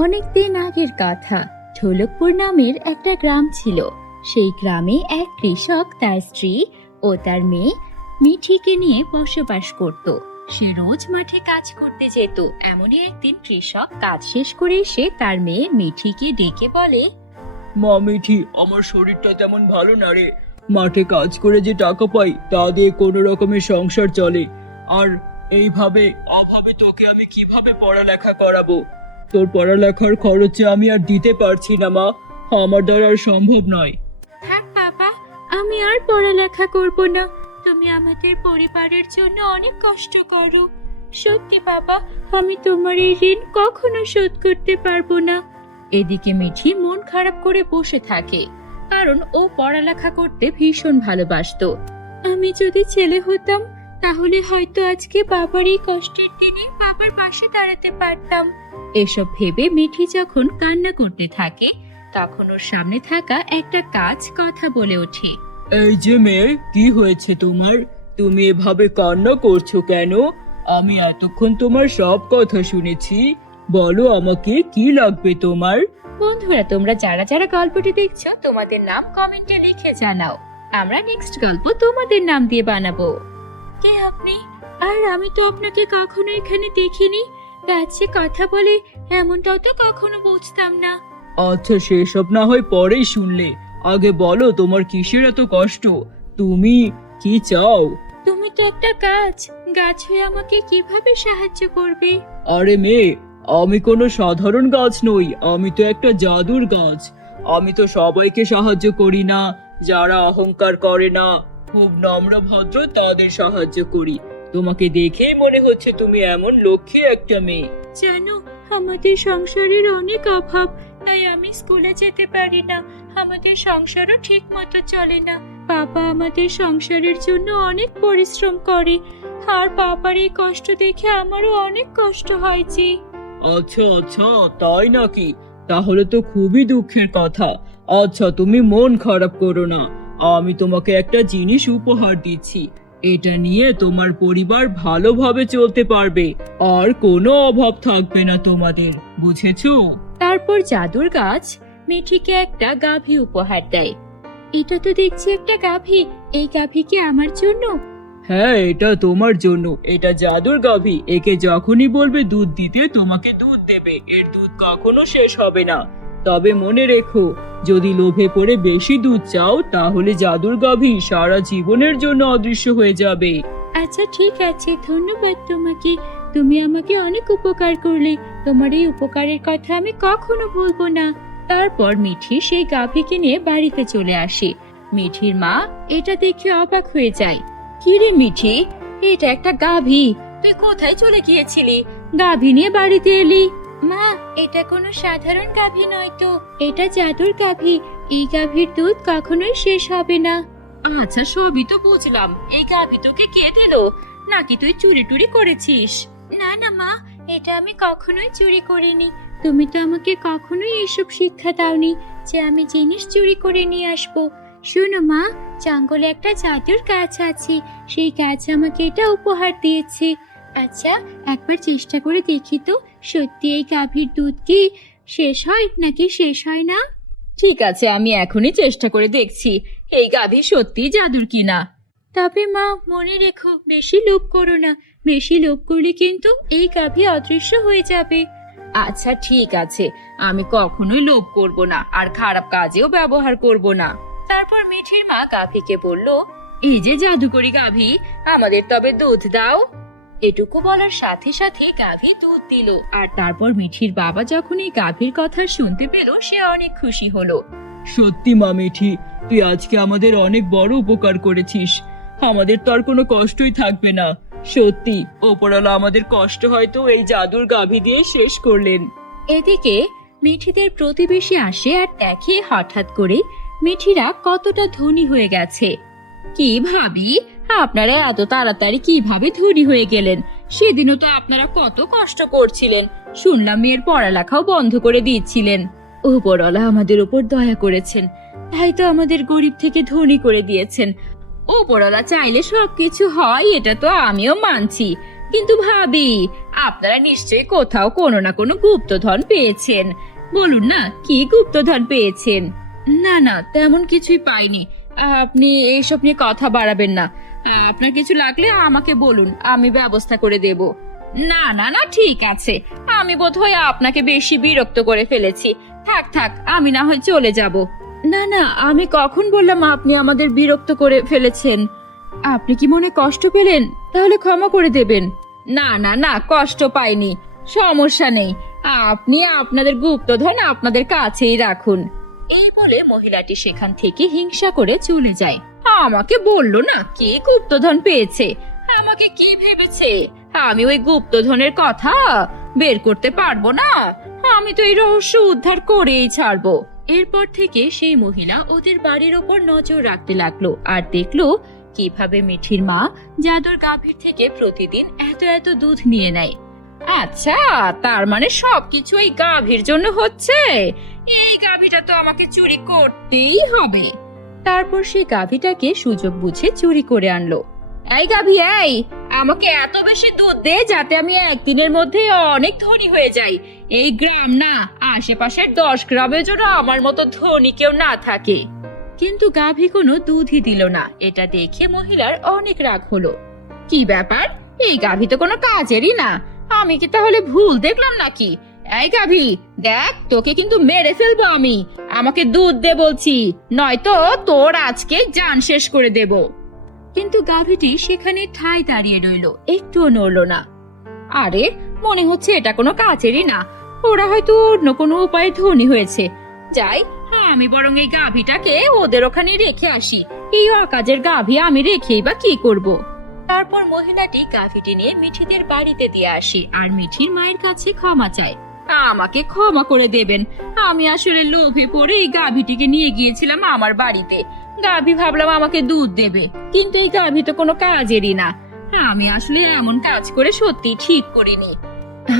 অনেক দিন আগের কথা। ঢোলকপুর নামের একটা গ্রাম ছিল। সেই গ্রামে এক কৃষক, তার স্ত্রী ও তার মেয়ে মিঠিকে নিয়ে বসবাস করত। সে রোজ মাঠে কাজ করতে যেত। এমনই একদিন কৃষক কাজ শেষ করে এসে তার মেয়ে মিঠিকে ডেকে বলে, মা মিঠি, আমার শরীরটা তেমন ভালো না রে। মাঠে কাজ করে যে টাকা পাই, তা দিয়ে কোনো রকমের সংসার চলে। আর এইভাবে অভাবে তোকে আমি কীভাবে পড়ালেখা করাবো? তোর পড়ালেখার খরচে আমি আর দিতে পারছি না, মা। আমার দ্বারা আর সম্ভব নয়। থাক বাবা, আমি আর পড়ালেখা করব না। তুমি আমাদের পরিবারের জন্য অনেক কষ্ট করো। সত্যি বাবা, আমি তোমার এই ঋণ কখনো শোধ করতে পারব না। এদিকে মিঠি মন খারাপ করে বসে থাকে, কারণ ও পড়ালেখা করতে ভীষণ ভালোবাসতো। আমি যদি ছেলে হতাম তাহলে হয়তো আজকে বাবার এই কষ্টের দিনে বাবার পাশে দাঁড়াতে পারতাম। এসব ভেবে মিঠি যখন কান্না করতে থাকে তখন ওর সামনে থাকা একটা কাজ কথা বলে ওঠে। এই যে মেয়ে কি হয়েছে তোমার? তুমি এভাবে কান্না করছ কেন? আমি এতক্ষণ তোমার সব কথা শুনেছি। বলো আমাকে কি লাগবে তোমার? বন্ধুরা তোমরা যারা যারা গল্পটি দেখছ তোমাদের নাম কমেন্টে লিখে জানাও। আমরা নেক্সট গল্প তোমাদের নাম দিয়ে বানাবো। কে আপনি? আর আমি তো আপনাকে কখনো এখানে দেখিনি। গাছে কথা বলে এমনটাও তো কখনো বুঝতাম না। আচ্ছা সেসব না হয় পরেই শুনলে। আগে বলো তোমার কিসের এত কষ্ট? তুমি কি চাও? তুমি তো একটা গাছ। গাছ হয়ে আমাকে কীভাবে সাহায্য করবে? আরে মেয়ে আমি কোনো সাধারণ গাছ নই আমি তো একটা জাদুর গাছ। আমি তো সবাইকে সাহায্য করি না যারা অহংকার করে না। খুব নম্র ভদ্র তাদের সাহায্য করি। তোমাকে দেখেই মনে হচ্ছে তুমি এমন লক্ষ্মী একটা মেয়ে। জানো আমাদের সংসারের অনেক অভাব তাই আমি স্কুলে যেতে পারি না। আমাদের সংসারও ঠিক মতো চলে না। বাবা আমাদের সংসারের জন্য অনেক পরিশ্রম করে। আর বাবার এই কষ্ট দেখে আমারও অনেক কষ্ট হয় জি। আচ্ছা আচ্ছা তাই নাকি? তাহলে তো খুবই দুঃখের কথা। আচ্ছা তুমি মন খারাপ করো না। আমি তোমাকে একটা জিনিস উপহার দিচ্ছি। এটা নিয়ে তোমার পরিবার ভালোভাবে চলতে পারবে। আর কোনো অভাব থাকবে না তোমাদের বুঝেছ? তারপর জাদুর গাছ মিঠিকে একটা গাভী উপহার দেয়। এটা তো দেখছি একটা গাভী এই গাভী কি আমার জন্য? হ্যাঁ এটা তোমার জন্য। এটা জাদুর গাভী। একে যখনই বলবে দুধ দিতে তোমাকে দুধ দেবে। এর দুধ কখনো শেষ হবে না। তবে মনে রেখো যদি লোভে পড়ে বেশি দুধ চাও, তাহলে জাদুর গাভী সারা জীবনের জন্য অদৃশ্য হয়ে যাবে। আচ্ছা ঠিক আছে, ধন্যবাদ তোমাকে। তুমি আমাকে অনেক উপকার করলে। তোমার এই উপকারের কথা আমি কখনো ভুলবো না। তারপর মিঠি সেই গাভীকে নিয়ে বাড়িতে চলে আসে। মিঠির মা এটা দেখে অবাক হয়ে যায়। কিরে মিঠি, এটা একটা গাভী। তুই কোথায় চলে গিয়েছিলি? গাভী নিয়ে বাড়িতে এলি? মা এটা কোনো সাধারণ গাভী নয় তো। এটা জাদুর গাভী। এই গাভীর দুধ কখনোই শেষ হবে না। আচ্ছা সবই তো বুঝলাম। এই গাভী তোকে কে দিল? নাকি তুই চুরি টুরি করেছিস? না না মা এটা আমি কখনোই চুরি করিনি। তুমি তো আমাকে কখনোই এসব শিক্ষা দাওনি যে আমি জিনিস চুরি করে নিয়ে আসব। শোনো মা জঙ্গলে একটা জাদুর গাছ আছে। সেই গাছ আমাকে এটা উপহার দিয়েছে। আচ্ছা একবার চেষ্টা করে দেখি তো সত্যি এই গাভীর দুধ কি শেষ হয় নাকি শেষ হয় না? ঠিক আছে আমি এখনই চেষ্টা করে দেখছি এই গাভী সত্যি জাদুর কিনা। তবে মা মনে রেখো বেশি লোভ করো না বেশি লোভ করলে কিন্তু এই গাভী অদৃশ্য হয়ে যাবে। আচ্ছা ঠিক আছে আমি কখনোই লোভ করব না আর খারাপ কাজেও ব্যবহার করব না। তারপর মিঠির মা গাভীকে বলল এই যে জাদুকরি গাভী আমাদের তবে দুধ দাও। এটুকু বলার সাথে সাথে গাভী দুধ দিল। আর তারপর মিঠির বাবা যখন এই গাভীর কথা শুনতে পেল সে অনেক খুশি হলো। সত্যি মা মিঠি তুই আজকে আমাদের অনেক বড় উপকার করেছিস। আমাদের তো আর কোনো কষ্টই থাকবে না। সত্যি ওপরওয়ালা আমাদের কষ্ট হয়তো এই জাদুর গাভী দিয়ে শেষ করলেন। এদিকে মিঠিদের প্রতিবেশী আসে আর দেখে হঠাৎ করে মিঠিরা কতটা ধনী হয়ে গেছে। কি ভাবি আপনারা এত তাড়াতাড়ি কীভাবে ধনী হয়ে গেলেন? সেদিনও তো আপনারা কত কষ্ট করছিলেন। শুনলাম মেয়ের পড়ালেখাও বন্ধ করে দিয়েছিলেন। ওপরওয়ালা আমাদের উপর দয়া করেছেন। তাই তো আমাদের গরিব থেকে ধনী করে দিয়েছেন। ওপরওয়ালা চাইলে সবকিছু হয়, এটা তো আমিও মানছি। কিন্তু ভাবি, আপনারা নিশ্চয়ই কোথাও কোনো না কোনো গুপ্তধন পেয়েছেন। বলুন না, কি গুপ্তধন পেয়েছেন? না না, তেমন কিছুই পাইনি। আপনি এইসব নিয়ে কথা বাড়াবেন না। আপনার কিছু লাগলে আমাকে বলুন, আমি ব্যবস্থা করে দেব। না না না, ঠিক আছে। আমি বোধহয় আপনাকে বেশি বিরক্ত করে ফেলেছি। থাক থাক, আমি না হয় চলে যাব। না না, আমি কখন বললাম আপনি আমাদের বিরক্ত করে ফেলেছেন? আপনি কি মনে কষ্ট পেলেন? তাহলে ক্ষমা করে দেবেন। না না না, কষ্ট পাইনি। সমস্যা নেই। আপনি আপনাদের গুপ্তধন আপনাদের কাছেই রাখুন। এই বলে মহিলাটি সেখান থেকে হিংসা করে চলে যায়। আমাকে বলল না কে গুপ্তধন পেয়েছে? আমাকে কি ভেবেছে? আমি ওই গুপ্তধনের কথা বের করতে পারব না। আমি তো এই রহস্য উদ্ধার করেই ছাড়বো। এরপর থেকে সেই মহিলা ওদের বাড়ির ওপর নজর রাখতে লাগল আর দেখল কীভাবে মিঠির মা জাদুর গাভীর থেকে প্রতিদিন এত এত দুধ নিয়ে নেয়। আচ্ছা তার মানে সবকিছু এই গাভীর জন্য হচ্ছে? এই গাভীটা তো আমাকে চুরি করতেই হবে। তারপর সে গাভীটাকে সুযোগ বুঝে চুরি করে আনলো। এই গাভী, এই! আমাকে এত বেশি দুধ দে যাতে আমি একদিনের মধ্যে অনেক ধনী হয়ে যাই। এই গ্রাম না, আশেপাশের দশ গ্রামের জন্য আমার মতো ধনী কেউ না থাকে। কিন্তু গাভী কোনো দুধই দিল না। এটা দেখে মহিলার অনেক রাগ হলো। কি ব্যাপার? এই গাভী তো কোনো কাজেরই না। আমি কি তাহলে ভুল দেখলাম নাকি? এই গাভী, দেখ, তোকে কিন্তু মেরে ফেলব আমি। আমাকে দুধ দে বলছি, নয়তো তোর আজকে জান শেষ করে দেব। কিন্তু গাভীটি সেখানে ঠাই দাঁড়িয়ে রইল, একটুও নড়ল না। আরে, মনে হচ্ছে এটা কোনো কাজেরই না। ওরা হয়তো অন্য কোনো উপায়ে ধনী হয়েছে। যাই হ্যাঁ আমি বরং এই গাভীটাকে ওদের ওখানে রেখে আসি। এই অকাজের গাভী আমি রেখেই বা কি করব? তারপর মহিলাটি গাভীটি নিয়ে মিঠিদের বাড়িতে দিয়ে আসে, আর মিঠির মায়ের কাছে ক্ষমা চায়। আমাকে ক্ষমা করে দেবেন। আমি আসলে লোভে পড়ে এই গাভীটিকে নিয়ে গিয়েছিলাম আমার বাড়িতে। গাভী ভাবলাম আমাকে দুধ দেবে, কিন্তু এই গাভী তো কোনো কাজেরই না। আমি আসলে এমন কাজ করে সত্যি ঠিক করিনি।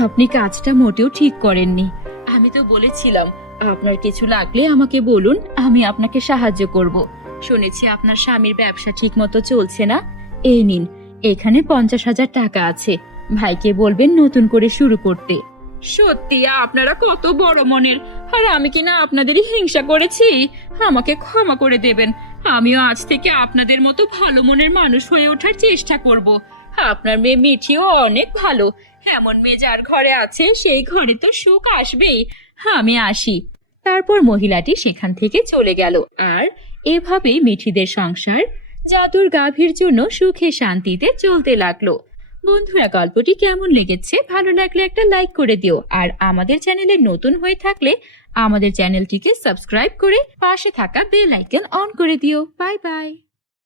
আপনি কাজটা মোটেও ঠিক করেননি। আমি তো বলেছিলাম, আপনার কিছু লাগলে আমাকে বলুন, আমি আপনাকে সাহায্য করব। শুনেছি আপনার স্বামীর ব্যবসা ঠিক মতো চলছে না। এই নিন, এখানে পঞ্চাশ হাজার টাকা আছে। ভাইকে বলবেন নতুন করে শুরু করতে। সত্যি, আপনারা কত বড় মনের। আর আমি কি না আপনাদেরই হিংসা করেছি? আমাকে ক্ষমা করে দেবেন। আমিও আজ থেকে আপনাদের মতো ভালো মনের মানুষ হয়ে ওঠার চেষ্টা করব। আপনার মেয়ে মিঠিও অনেক ভালো। এমন মেয়ে যার ঘরে আছে, সেই ঘরে তো সুখ আসবেই। আমি আসি। তারপর মহিলাটি সেখান থেকে চলে গেল। আর এভাবেই মিঠিদের সংসার জাদুর গাভীর জন্য সুখে শান্তিতে চলতে লাগল। বন্ধুরা, গল্পটি কেমন লেগেছে ভালো লাগলে একটা লাইক করে দিও। আর আমাদের চ্যানেলে নতুন হয়ে থাকলে আমাদের চ্যানেলটিকে সাবস্ক্রাইব করে পাশে থাকা বেল আইকন অন করে দিও। Bye bye.